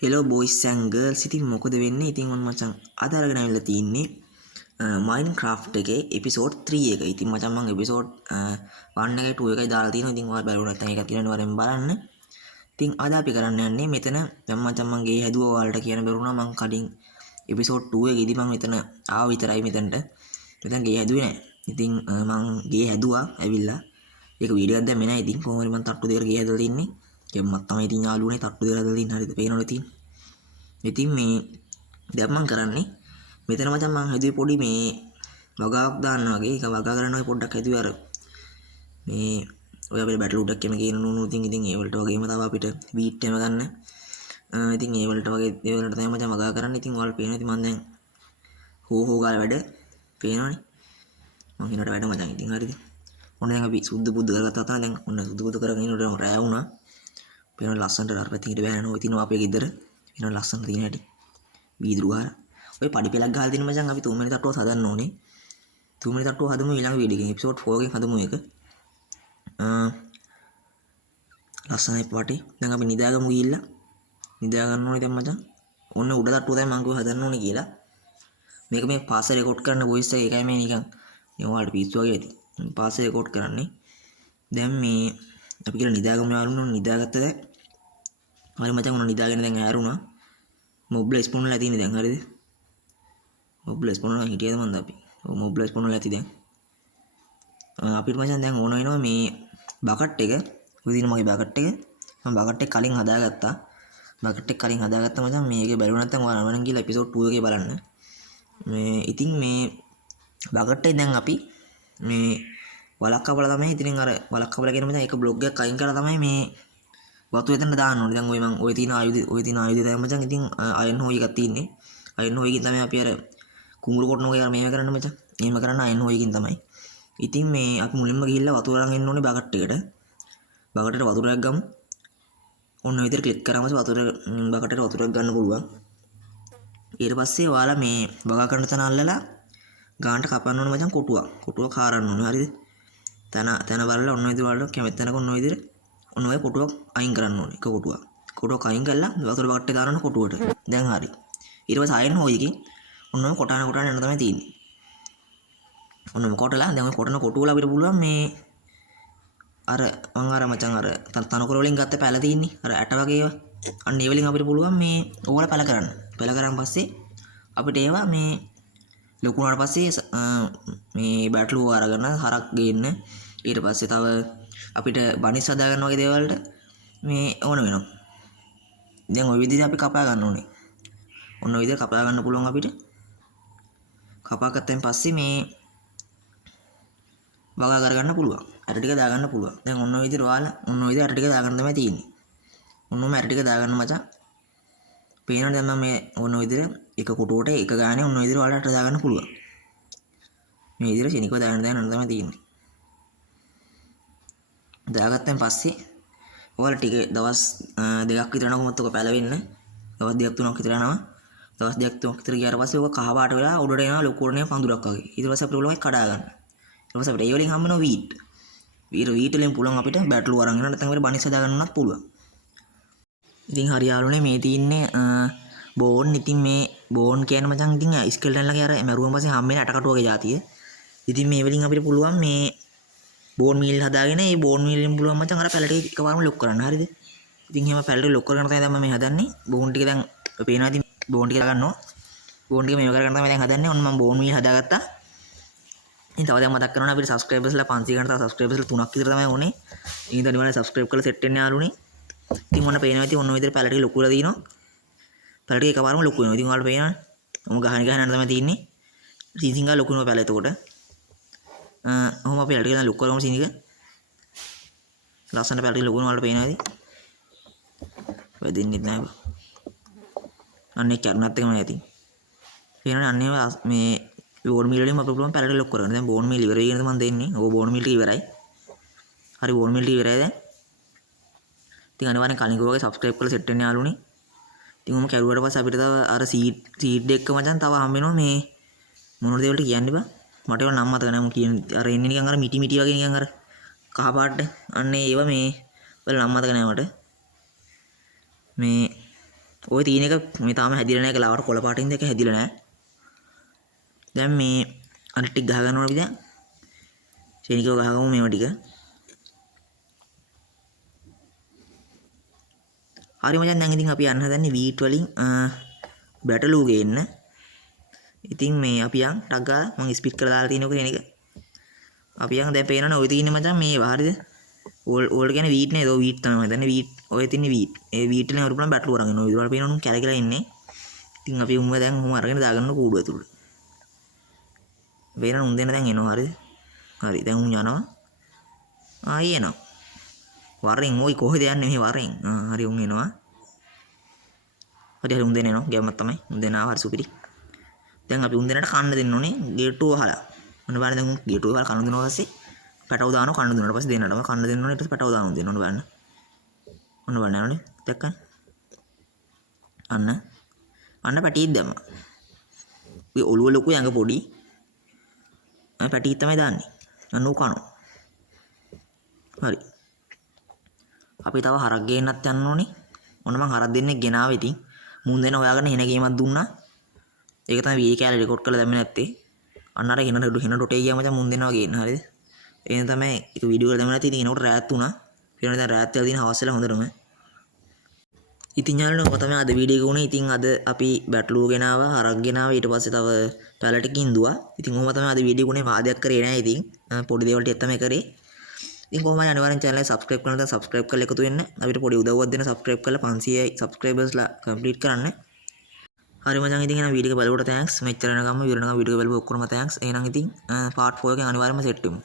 Hello boys and girls. ඉතින් මොකද වෙන්නේ? ඉතින් ඔන්න මචං අද අරගෙන ආවිල්ලා තින්නේ Minecraft එකේ එපිසෝඩ් 3 එක. ඉතින් මචං මම එපිසෝඩ් 1 එකයි 2 එකයි දාලා තියෙනවා. ඉතින් ඔයාලා බලුවා නැත්නම් ඒකත් ඊළඟ වරෙන් බලන්න. ඉතින් අද අපි කරන්න යන්නේ මෙතන දැන් මචං මම ගේ හැදුවා ඔයාලට කියන්න බැරුණා. මම කලින් එපිසෝඩ් 2 එකේදී මම මෙතන ආව විතරයි මෙතනට. මෙතන ගේ හැදුවේ නැහැ. ඉතින් මම ගේ හැදුවා ඇවිල්ලා. ඒක වීඩියෝ එකක් දැම්මේ නැහැ. ඉතින් කොහොම හරි මම තට්ටු දෙකට ගේ හැදලා තින්නේ. ගෙම්මක් තමයි ඉතින් යාළුවනේ තට්ටු දෙකට හදලා තින්නේ. හරිද? පේනවද ඉතින්? ඉතින් මේ දැන් මම කරන්නේ මෙතන මචං මම හැදුවේ පොඩි මේ වගාවක් දාන්න වගේ. ඒක වගා කරන්න ඔය පොඩ්ඩක් හැදුවේ අර මේ ඔය අපේ බැටල් උඩක් එම කියන නූනු ඉතින් ඒ වලට වගේම තව අපිට බීට් එම ගන්න. ඉතින් ඒ වලට වගේ ඒ වලට තමයි මචං වගා කරන්න. ඉතින් ඔයාලා පේනවා ඉතින් මම දැන් හෝ ගාලා වැඩ පේනවනේ. මම හිනට වැඩ මචං ඉතින් හරිද? ඔන්න දැන් අපි සුද්ධ බුද්ධ කරගත්තා තමයි. දැන් ඔන්න සුද්ධ බුද්ධ කරගෙන ඉන්නකොට රෑ වුණා. පේනවා ලස්සනට අර පැත්තකින් හිට බෑනෝ ඉතින් අපේ ගෙදර. පේනවා ලස්සන තියෙන හැටි. වීදුරු ගහලා ඔය පඩි පෙලක් ගහලා තියෙන මචං අපි 3 වෙනි තට්ටුවත් හදන්න ඕනේ. 3 වෙනි තට්ටුව හදමු ඊළඟ වීඩියෝ එකෙන් එපිසෝඩ් 4 එකෙන් හදමු ඒක. ලස්සනයි පාටි. දැන් අපි නිදාගමු ගිහිල්ලා. නිදා ගන්න ඕනේ දැන් මචං. ඔන්න උඩ තට්ටුව දැන් මං කිව්වා හදන්න ඕනේ කියලා. මේක මේ පාස් රෙකෝඩ් කරන්න වොයිස් එක එකයි මේ නිකන් මේ ඔයාලට පිස්සු වගේ ඇති. පාස් රෙකෝඩ් කරන්නේ. දැන් මේ අපි කියලා නිදාගමු යාළුවෝ නිදාගත්ත දැන්. හරි මචං උන නිදාගෙන දැන් ඇරුණා. මොබ්ල ස්පෝන් වල තියෙන්නේ දැන් හරිද? මොබ්ල ස්පෝන් වල හිටියද මන්ද අපි? ඔව් මොබ්ල ස්පෝන් වල ඇති දැන්. අපිට මචං දැන් ඕන වෙනවා මේ බකට් එක. ඔය දින මගේ බකට් එක. මම බකට් එක කලින් හදාගත්තා. බකට් එක කලින් හදාගත්තා මචං මේකේ බැලුවා නැත්නම් ඔයාලා වෙනන් ගිහලා එපිසෝඩ් 2 එකේ බලන්න. මේ ඉතින් මේ බකට් එක දැන් අපි මේ වලක් කපලා තමයි ඉතින් අර වලක් කපලා කියන මචං ඒක බ්ලොග් එකක් අයින් කරලා තමයි මේ වතු එතනට දාන්න ඕනේ. දැන් ඔය තියෙන ආයුධය තමයි මචං ඉතින් අයන් හොයි එකක් තියෙන්නේ. අයන් හොයිකින් තමයි අපි අර කුඹුරු කොටන එක මේව කරන්න මචං. එහෙම කරන්න අයන් හොයිකින් තමයි. ඉතින් මේ අපි මුලින්ම ගිහිල්ලා වතුර අරන් එන්න ඕනේ බකට් එකට. බකට් එකට වතුරක් ගමු. ඔන්න ඔය විදිහට ක්ලික් කරාම වතුර බකට් එකට වතුරක් ගන්න පුළුවන්. ඊට පස්සේ ඔයාලා මේ වගා කරන තැන අල්ලලා ගානට කපන්න ඕනේ මචං කොටුවක්. කොටුවක් හාරන්න ඕනේ. හරිද? තැන බලලා ඔන්න ඔය විදිහට ඔයාලට කැමති තැනක ඔන්න ඔය විදිහට ඔන්න ඔය කොටුවක් අයින් කරන්න ඕනේ. එක කොටුවක්. කොටුවක් අයින් කරලා වතුර බකට් එක දාන්න කොටුවට. දැන් හරි. ඊට පස්සේ ආයෙත් හොයකින් ඔන්න ඔය කොටන යන තමයි තියෙන්නේ. ඔන්න ඔය කොටලා දැන් ඔය කොටන කොටුවල අපිට පුළුවන් මේ අර මං අර මචං අර තනකොළ වලින් ගත්ත පැල තියෙන්නේ. අර ඇට වගේ ඒවා. අන්න ඒ වලින් අපිට පුළුවන් මේ ඕවල පැල කරන්න. පැල කරන් පස්සේ අපිට ඒවා මේ ලොකු වුණාට පස්සේ මේ බැටළුව අරගෙන හරක් ගේන්න. ඊට පස්සේ තව අපිට බනිස් හදා ගන්න වගේ දේවල් වලට මේ ඕන වෙනවා. දැන් ওই විදිහට අපි කපා ගන්න ඕනේ. ඔන්න ඔය විදිහට කපා ගන්න පුළුවන් අපිට. කපා ගත්තෙන් පස්සේ මේ වගා කරගන්න පුළුවන්. ඇට ටික දාගන්න පුළුවන්. දැන් ඔන්න ඔය විදිහට ඔයාලා ඔන්න ඔය විදිහට ඇට ටික දාගන්න තමයි තියෙන්නේ. ඔන්න ඔය ඇට ටික දාගන්න මචං. පේනවද දැන් මම මේ ඔන්න ඔය විදිහට එක කොටුවට එක ගානේ ඔන්න ඔය විදිහට ඔයාලට ඇට දාගන්න පුළුවන්. මේ විදිහට ශනිකව දාගන්න තමයි තියෙන්නේ. දාගත්තෙන් පස්සේ ඔයාලා ටික දවස් දෙකක් විතර යනවා කොහොමද ඔක පැලවෙන්න. දවස් දෙකක් තුනක් විතර යනවා. දවස් දෙකක් තුනක් විතර ගියාට පස්සේ ඔක කහ පාට වෙලා උඩට එනවා ලොකු උරණේ පඳුරක් වගේ. ඊට පස්සේ අපිට පුළුවන් කඩා ගන්න. ඊට පස්සේ අපිට ඒ වලින් හම්බ වෙනවා වීට්. වීට් වලින් පුළුවන් අපිට බැටළු අරන් යන නැත්නම් අපිට බනිස් හදා ගන්නවත් පුළුවන්. ඉතින් හරි යාළුවනේ මේ තියෙන්නේ බෝන්. ඉතින් මේ බෝන් කියන්නේ මචං ඉතින් ස්කෙල්ටන්ලගේ අර මරුවන් පස්සේ හම්බ වෙන ඇටකටුවගේ જાතිය. ඉතින් මේ වලින් අපිට පුළුවන් මේ බෝන් මීල් හදාගෙන ඒ බෝන් මීලෙන් පුළුවන් මචං අර පැල ටික එකපාරම ලොක් කරන්න. හරිද? ඉතින් එහෙම පැල ටික ලොක් කරගෙන තමයි දැන් මම මේ හදන්නේ. බෝන් ටික දැන් පේනවා ඉතින් බෝන් ටික දාගන්නවා. බෝන් ටික මේව කරගෙන තමයි දැන් හදන්නේ. ඔන්න මම බෝන් මීල් හදාගත්තා. ඉතින් තව දැන් මතක් කරනවා අපිට සබ්ස්ක්‍රයිබර්ස්ලා 500 ගන්න තව සබ්ස්ක්‍රයිබර්ස්ලා 3ක් විතර තමයි ඕනේ. ඉතින් අනිවාර්යෙන් සබ්ස්ක්‍රයිබ් කරලා සෙට් වෙන්න යාළුවනේ. ඉතින් ඔන්න පේනවා ඉතින් ඔන්න ඔය විදිහට පැල ටික ලොකු වෙලා දිනවා. පැල ටික එකපාරම ලොකු වෙනවා. ඉතින් ඔයාලට පේනවනේ. ඔම ගහන යන තමයි තියෙන්නේ. සීසින් ගා ලොකු වෙනවා පැල එතකොට. ඔහොම අපි පැල ටික දැන් ලොකු කරගමු සීනික. ලස්සන පැල ටික ලොකු වෙනවා ඔයාලට පේනවා ඉතින්. වෙදින්නෙත් නෑ බා. අන්නේ කරුණත් එකම ඇති. පේනවනේ අන්නේ මේ බෝන් මීල් වලින් අපිට පුළුවන් පැල ටික ලොකු කරගන්න. දැන් බෝන් මීල් ඉවර වෙනද මම දෙන්නේ. ඔය බෝන් මීල් ටික ඉවරයි. හරි බෝන් මීල් ටික ඉවරයි දැන්. ඉතින් අනිවාර්යෙන් කලින් ගෝවගේ සබ්ස්ක්‍රයිබ් කරලා සෙට් වෙන්න යාළුවනේ. ඉතින් මම කැරුවාට පස්සේ අපිට තව අර සීඩ් එක්ක මචං තව හම්බ වෙනවා මේ මොනවද ඒවලට කියන්නේ බා. මට ඒවා නම් මතක නැහැ. මම කියන්නේ අර එන්නේ නිකන් අර මිටි මිටි වගේ නිකන් අර කහ පාට. අන්න ඒව මේ වල නම් මතක නැහැ මට. මේ ඔය තියෙන එක මේ තාම හැදිලා නැහැ කියලා ආවට කොළ පාටින් දෙක හැදිලා නැහැ. දැන් මේ අනිත් ටික ගහ ගන්නවා අපි දැන්. ශේනිකව ගහගමු මේවා ටික. හරි මචං දැන් ඉතින් අපි යන්න හදන්නේ වීට් වලින් බැටලු ගේන්න. ඉතින් මේ අපි යන් ටක් ගාලා මම ස්පීඩ් කරලා දාලා තියෙන එක. අපි යන් දැන් පේනවනේ ඔය තියෙන්නේ මචං මේවා හරිද? ඕල් කියන්නේ වීට් නේද? ඔය වීට් තමයි මම හිතන්නේ වීට්. ඔය තියෙන්නේ වීට්. ඒ වීට් වලින් අරුපලම් බැටලු අරගෙන ඔය විදිහට පේනවනේ කැලකිලා ඉන්නේ. ඉතින් අපි උඹ දැන් උඹ අරගෙන දාගන්න කූඩුව ඇතුළට. පේනවනේ උන් දෙන්න දැන් එනවා හරිද? හරි දැන් උන් යනවා. ආයි එනවා. වරෙන් ওই කොහෙද යන්නේ මේ වරෙන්? හරි උන් එනවා. හරි උන් දෙන්න එනවා. ගැම්මක් තමයි. උන් දෙන්න ආව හරි සුපිරි. දැන් අපි උන් දෙන්නට කන්න දෙන්න ඕනේ ගේට්ටුව වහලා. මොන බලන්න දැන් උන් ගේට්ටුව වහලා කන්න දෙනවා පස්සේ පැටව දානවා කන්න දුන්නාට පස්සේ දෙන්නටම කන්න දෙන්න ඕනේ ඊට පස්සේ පැටව දානවා දෙන්න ඕනේ බලන්න. ඔන්න බලන්න යනෝනේ. දැක්කනේ. අන්න පැටියෙක් දැම්මා. ඔය ඔළුව ලොකු ඇඟ පොඩි. අය පැටියෙක් තමයි දාන්නේ. අන්න ඌ කනවා. හරි. අපි තව හරක් ගේන්නත් යන්න ඕනේ. ඔන්න මං හරක් දෙන්නෙක් ගෙනාවා ඉතින්. මුන් දෙන හොයාගෙන හෙන ගේමක් දුන්නා. ඒක තමයි වීඩියෝ කැලේ රෙකෝඩ් කරලා දැම්මේ නැත්තේ. අන්න අර හෙන ඩොටේ ගියා මචං මුන් දෙනවා ගේන්න හරිද? එහෙනම් තමයි ඒක වීඩියෝ කරලා දැම්මේ නැති ඉතින් එනකොට රෑත් වුණා. ඊළඟ දැන් රෑත් වෙලා තියෙන හවස් වෙලා හොඳටම. ඉතින් යාළුවෝ ඔක තමයි අද වීඩියෝ එක උනේ. ඉතින් අද අපි බැටළුව ගෙනාවා, හරක් ගෙනාවා, ඊට පස්සේ තව පැලට කින්දුවා. ඉතින් ඔහොම තමයි අද වීඩියෝ උනේ. වාදයක් කරේ නැහැ ඉතින්. පොඩි දේවල් ටික තමයි කරේ. ඉතින් කොහොමද අනිවාර්යෙන් channel එක subscribe කරන්න නැත්නම් subscribe කරලා එකතු වෙන්න. අපිට පොඩි උදව්වක් දෙන්න subscribe කරලා 500 subscribersලා complete කරන්න. හරි මචං ඉතින් එහෙනම් වීඩියෝ එක බලවට thanks. මෙච්චර යනකම් විවරණකම් වීඩියෝ එක බලපු ඔක්කොම thanks. එහෙනම් ඉතින් part 4 එකෙන් අනිවාර්යෙන්ම set වෙමු.